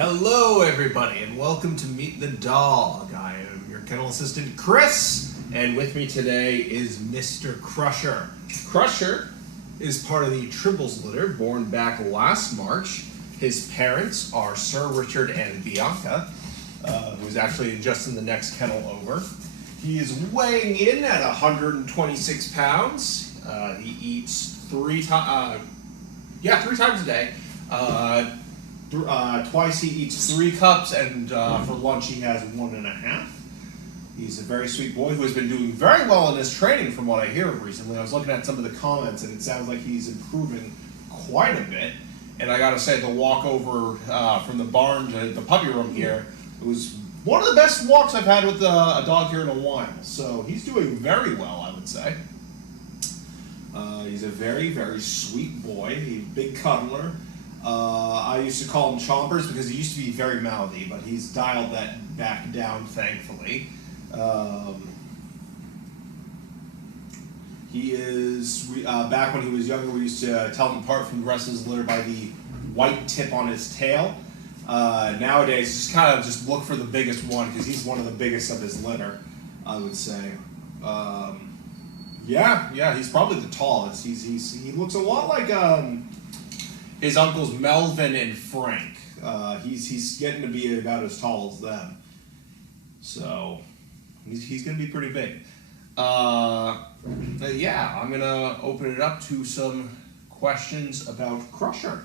Hello everybody and welcome to Meet the Dog. I am your kennel assistant Chris, and with me today is Mr. Crusher. Crusher is part of the Tribbles litter born back last March. His parents are Sir Richard and Bianca, who's actually just in the next kennel over. He is weighing in at 126 pounds. He eats three times a day. Twice he eats 3 cups, and for lunch he has 1.5. He's a very sweet boy who has been doing very well in his training from what I hear recently. I was looking at some of the comments and it sounds like he's improving quite a bit. And I gotta say, the walk over from the barn to the puppy room here, it was one of the best walks I've had with a dog here in a while. So he's doing very well, I would say. He's a very, very sweet boy. He's a big cuddler. I used to call him Chompers because he used to be very mouthy, but he's dialed that back down, thankfully. He is, back when he was younger, we used to tell him apart from the rest of his litter by the white tip on his tail. Nowadays, just look for the biggest one because he's one of the biggest of his litter, I would say. Yeah, he's probably the tallest. He looks a lot like his uncles Melvin and Frank. He's getting to be about as tall as them. So he's going to be pretty big. Yeah, I'm going to open it up to some questions about Crusher.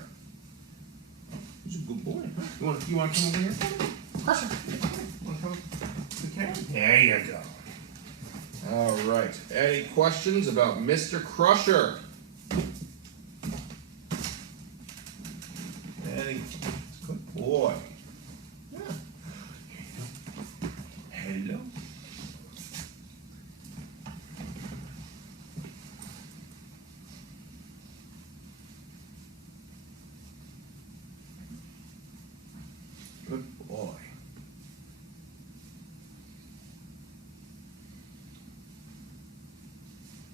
He's a good boy. You want to come over here? Crusher, you want to come to the camera? There you go. All right. Any questions about Mr. Crusher? Good boy. Yeah. Hello. Good boy.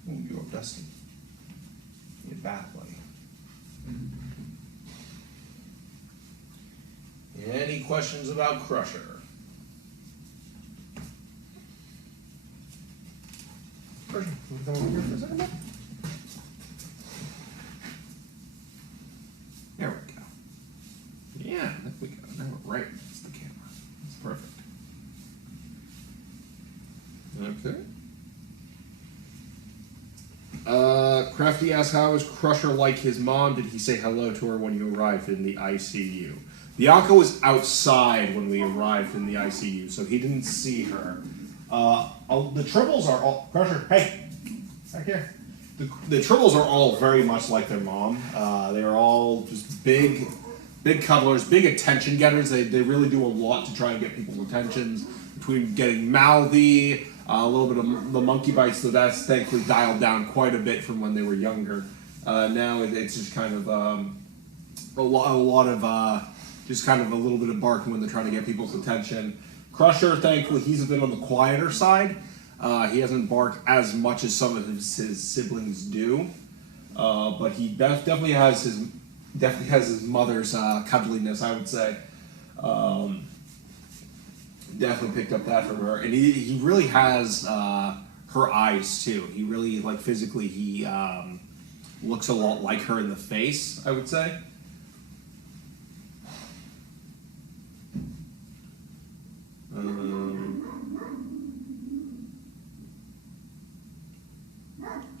Oh, you're dusty. Your bath, buddy. Any questions about Crusher? Crusher, can we come over here for a second? There we go. Yeah, there we go. Now we're right next to the camera. That's perfect. Okay. Crafty asks, how is Crusher like his mom? Did he say hello to her when you arrived in the ICU? Bianca was outside when we arrived in the ICU, so he didn't see her. The Tribbles are all... Crusher, hey! Back here. The Tribbles are all very much like their mom. They are all just big cuddlers, big attention getters. They really do a lot to try and get people's attentions. Between getting mouthy, a little bit of the monkey bites, so that's thankfully dialed down quite a bit from when they were younger. Now it's just kind of a lot of... just kind of a little bit of barking when they're trying to get people's attention. Crusher, thankfully, he's a bit on the quieter side. He doesn't bark as much as some of his siblings do, but he definitely has his mother's cuddliness, I would say. Definitely picked up that from her, and he really has her eyes too. He really, like, physically, he looks a lot like her in the face, I would say.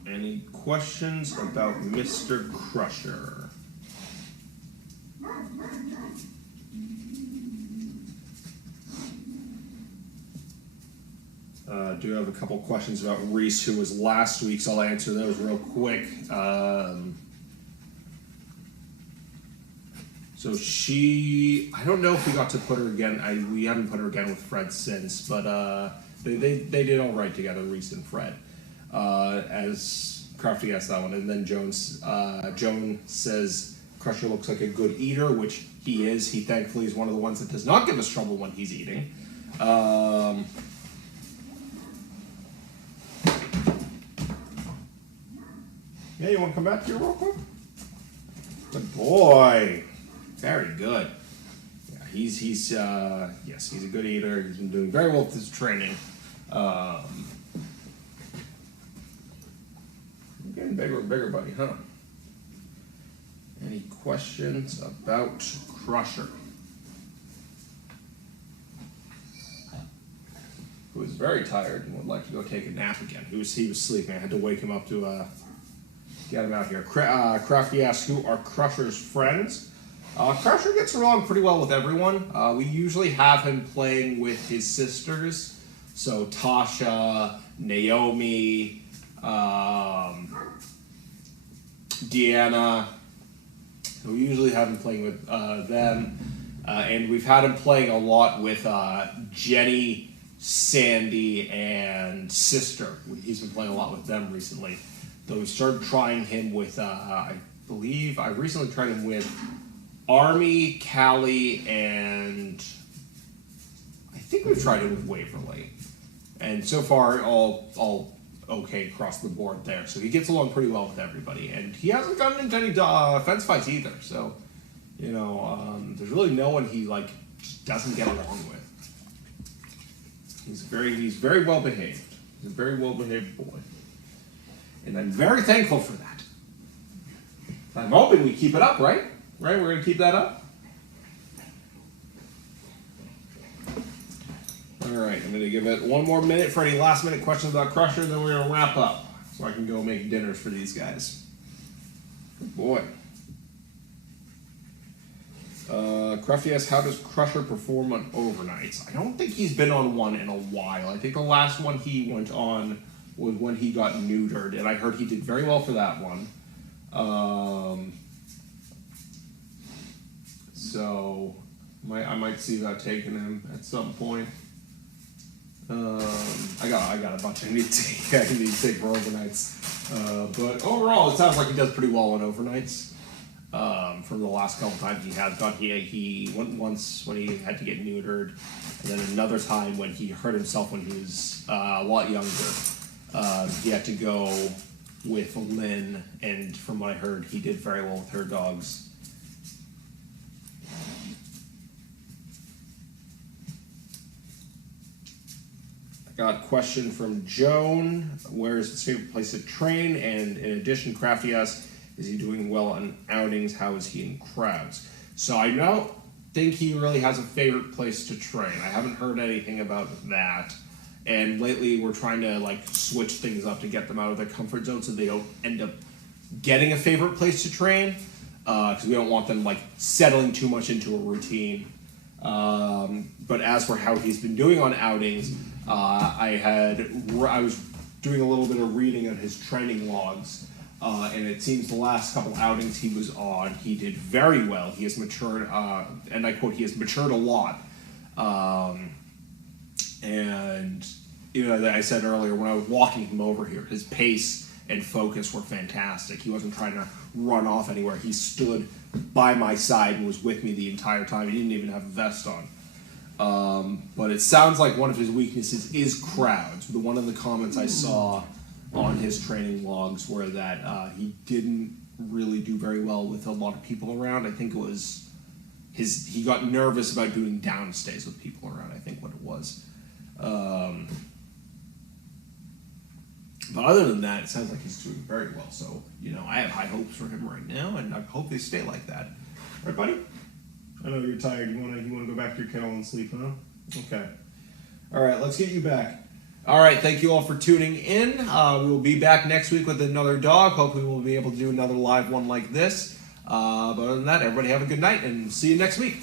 Any questions about Mr. Crusher? Do have a couple questions about Reese, who was last week, so I'll answer those real quick. So I don't know if we got to put her again. We haven't put her again with Fred since, but they did all right together, Reese and Fred. As Crafty asked that one, and then Joan says Crusher looks like a good eater, which he is. He thankfully is one of the ones that does not give us trouble when he's eating. Yeah, you want to come back here real quick? Good boy. Very good. Yeah, he's yes, he's a good eater. He's been doing very well with his training. Getting bigger and bigger, buddy, huh? Any questions about Crusher? Who was very tired and would like to go take a nap again. He was sleeping. I had to wake him up to get him out here. Crafty asks, who are Crusher's friends? Crusher gets along pretty well with everyone. We usually have him playing with his sisters. So Tasha, Naomi, Deanna. We usually have him playing with them. And we've had him playing a lot with Jenny, Sandy, and Sister. He's been playing a lot with them recently. Though we started trying him with, I recently tried him with Army, Callie, and I think we've tried him with Waverly. And so far, all okay across the board there. So he gets along pretty well with everybody. And he hasn't gotten into any fence fights either. So, there's really no one he, just doesn't get along with. He's very well behaved. He's a very well behaved boy. And I'm very thankful for that. I'm hoping we keep it up, right? Right? We're going to keep that up? All right, I'm going to give it one more minute for any last minute questions about Crusher, then we're going to wrap up so I can go make dinners for these guys. Good boy. Crufty asks, how does Crusher perform on overnights? I don't think he's been on one in a while. I think the last one he went on was when he got neutered, and I heard he did very well for that one. So I might see about taking him at some point. I got a bunch I need to take for overnights. But overall, it sounds like he does pretty well on overnights. From the last couple times he has gone, he went once when he had to get neutered, and then another time when he hurt himself when he was a lot younger. He had to go with Lynn, and from what I heard, he did very well with her dogs. I got a question from Joan. Where is his favorite place to train? And in addition, Crafty asks, is he doing well on outings? How is he in crowds? So I don't think he really has a favorite place to train. I haven't heard anything about that. And lately we're trying to switch things up to get them out of their comfort zone so they don't end up getting a favorite place to train. Because we don't want them settling too much into a routine. But as for how he's been doing on outings, I was doing a little bit of reading of his training logs. And it seems the last couple outings he was on, he did very well. He has matured, and I quote, he has matured a lot. And, as I said earlier, when I was walking him over here, his pace and focus were fantastic. He wasn't trying to run off anywhere. He stood by my side and was with me the entire time. He didn't even have a vest on. But it sounds like one of his weaknesses is crowds. One of the comments I saw on his training logs were that he didn't really do very well with a lot of people around. I think it was he got nervous about doing downstays with people around, I think what it was. But other than that, it sounds like he's doing very well. So, I have high hopes for him right now, and I hope they stay like that. All right, buddy? I know you're tired. You wanna go back to your kennel and sleep, huh? Okay. All right, let's get you back. All right, thank you all for tuning in. We will be back next week with another dog. Hopefully we'll be able to do another live one like this. But other than that, everybody have a good night, and see you next week.